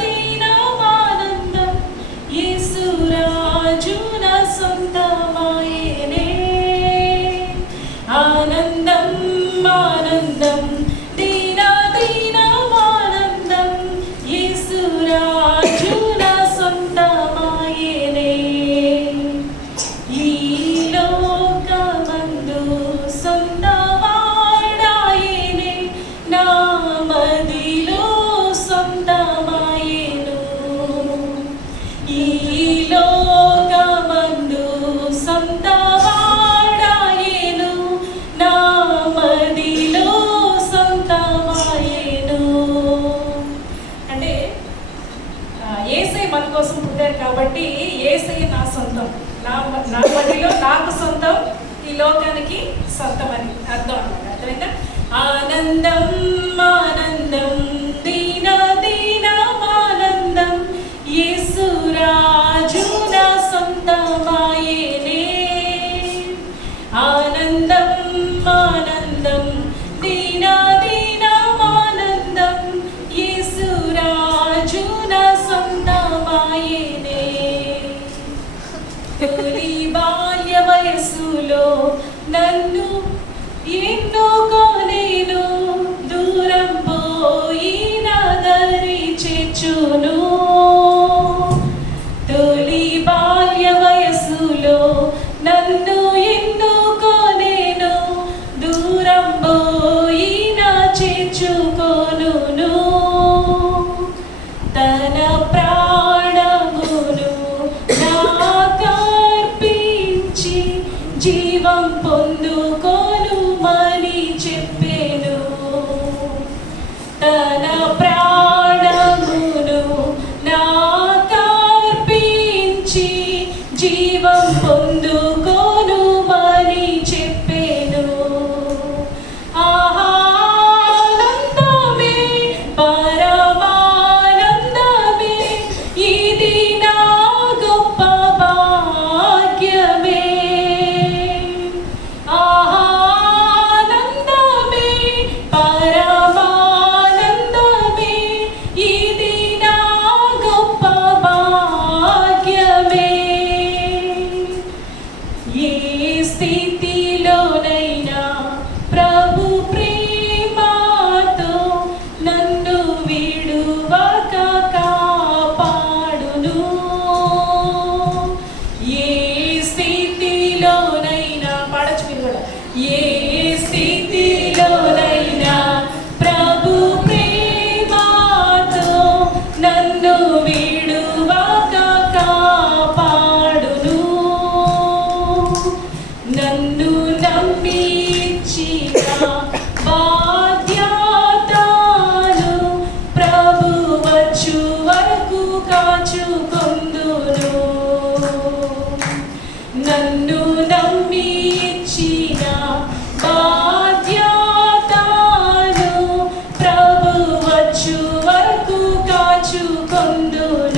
దీనామానందం యేసురాజు నా సొంతమాయెనే. ఆనందం ఆనందం దీనామానందం యేసురాజు నా సొంతమాయెనే. ఈ లోకమందు సొంతవాడాయెనే, నా మదిలో సొంతమాయెను. ఈ లోకమందు సొంతవాడాయెను, నా మదిలో సొంతమాయెను. అంటే యేసయ్య మన కోసం పుట్టారు కాబట్టి యేసయ్య నా సొంతం, నా మదిలో నాకు సొంతం, ఈ లోకానికి సొంతం అని అర్థం అన్నమాట. అర్థమైందా? ఆనందం ఆనందం దీనామానందం యేసురాజు నా సొంతమాయెనే. ఆనందం ఆనందం దీనామానందం యేసురాజు నా సొంతమాయెనే. తొలి బాల్య వయసులో నన్ను ఎన్నుకొనెను, దూరం పోయి నా దరి చేర్చును. తొలి బాల్య వయసులో నన్ను ఎన్నుకొనెను, దూరం పోయి నా చేర్చుకొనును. తన ప్రాణమును నాకర్పించి జీవం పొందుకొనుమని చెప్పెను. తన ప్రాణమును నాకర్పించి జీవం పొందుకొనుమని చెప్పెను. ఆనందమే పరమానందమే, ఇది నా గొప్ప భాగ్యమే. ఆనందమే పరమానందమే, ఇది నా గొప్ప భాగ్యమే. ఏ స్థితిలోనైనా ప్రభు ప్రేమతో నన్ను విడువక కాపాడును. ఏ స్థితిలోనైనా పాడచ్చు మీరు కూడా. ఏ స్థితిలోనైనా ప్రభు ప్రేమతో నన్ను విడువక కాపాడును. నన్ను నమ్మించిన బాధ్యతను ప్రభు వచ్చు వరకు కాచుకొందును. నన్ను నమ్మించిన బాధ్యతను ప్రభు వచ్చు వరకు కాచుకొందును.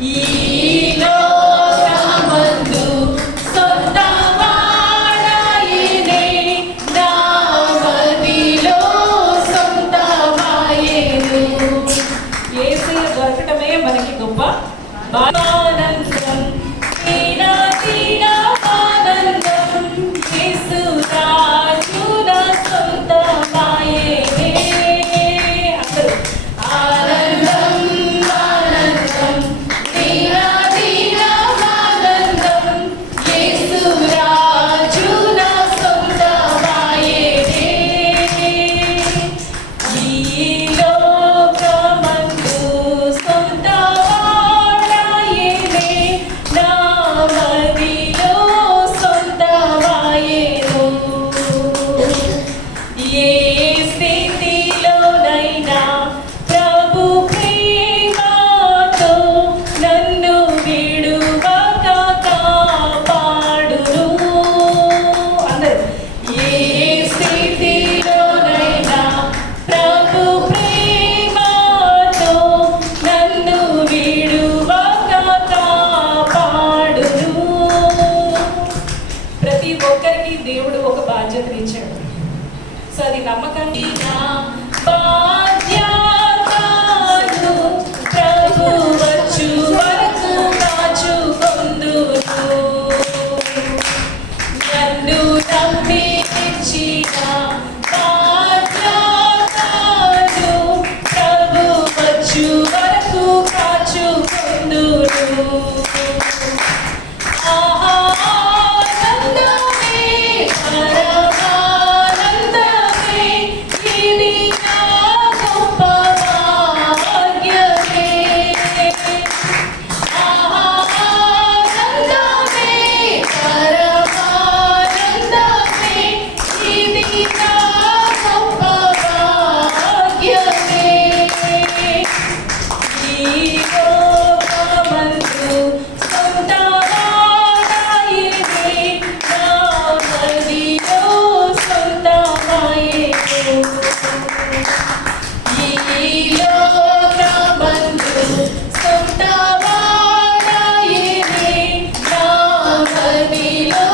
ఈ లోకమందు సొంతవాడాయనే, నా మదిలో సొంతమాయెను. యేసయ్య దొరకటమే మనకి గొప్ప ఆనందం, దిన ఆనందం. యేసు రాజు నా సొంతమాయెనే. అందరూ ఆనందం ఆనందం, దిన ఆనందం. యేసు రాజు నా సొంతమాయెనే. ఈ లోకమందు సొంతవాడాయనే, నా మదిలో సొంతమాయెను. ఏ స్థితిలోనైనా ప్రభు ప్రేమతో నన్ను విడువక కాపాడును. అందరూ ఏ స్థితిలోనైనా ప్రభు ప్రేమతో నన్ను విడువక కాపాడును. ప్రతి ఒక్కరికి దేవుడు ఒక బాధ్యతను ఇచ్చాడు. సో అది నమ్మకండి. నా బాధ్యతను ప్రభు వచ్చు వరకు కాచుకొందును. నన్ను నమ్మి ఇచ్చిన బాధ్యతను ప్రభు వచ్చు వరకు కాచుకొందును. ఆనందమే పరమానందమే, ఇది నా గొప్ప భాగ్యమే. ఆనందమే పరమానందమే, ఇది నా గొప్ప భాగ్యమే. ఈ లోకమందు సొంతవాడాయనే, నా మదిలో సొంతమాయెను. ఈ లోకమందు సొంతవాడాయనే, నా మదిలో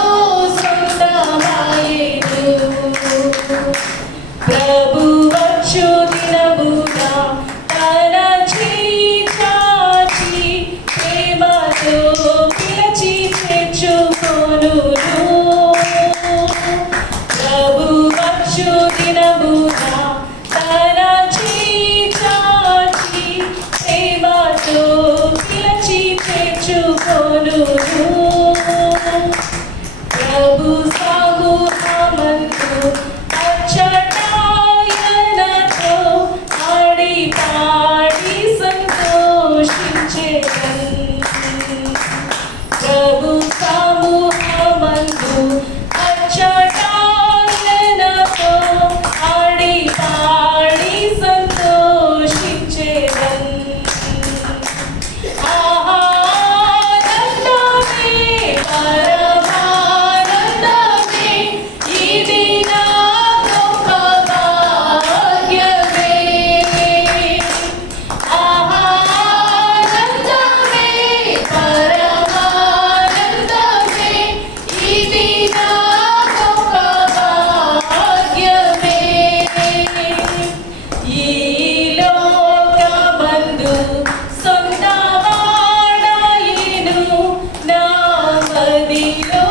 సొంతమాయెను. ప్రభు వచ్చు దినమున తన చేయి చాచి, ప్రేమతో పిలిచి చేర్చుకొనును. ప్రభు వచ్చు దినమున తన చేయి చాచి, ప్రేమతో పిలిచి చేర్చుకొనును. ప్రభు సమూహమందు అచ్చటాయనతో ఆడి పాడి సంతోషించెదన్. ప్రభు సమూహమందు అచ్చటాయనతో ఆడి పాడి సంతోషించెదన్. ఆనందమే పరమానందమే, ఇది నా గొప్ప భాగ్యమే. ఆనందమే పరమానందమే, ఇది నా గొప్ప భాగ్యమే. ఈ లోకమందు సొంతవాడాయెను, నా మదిలో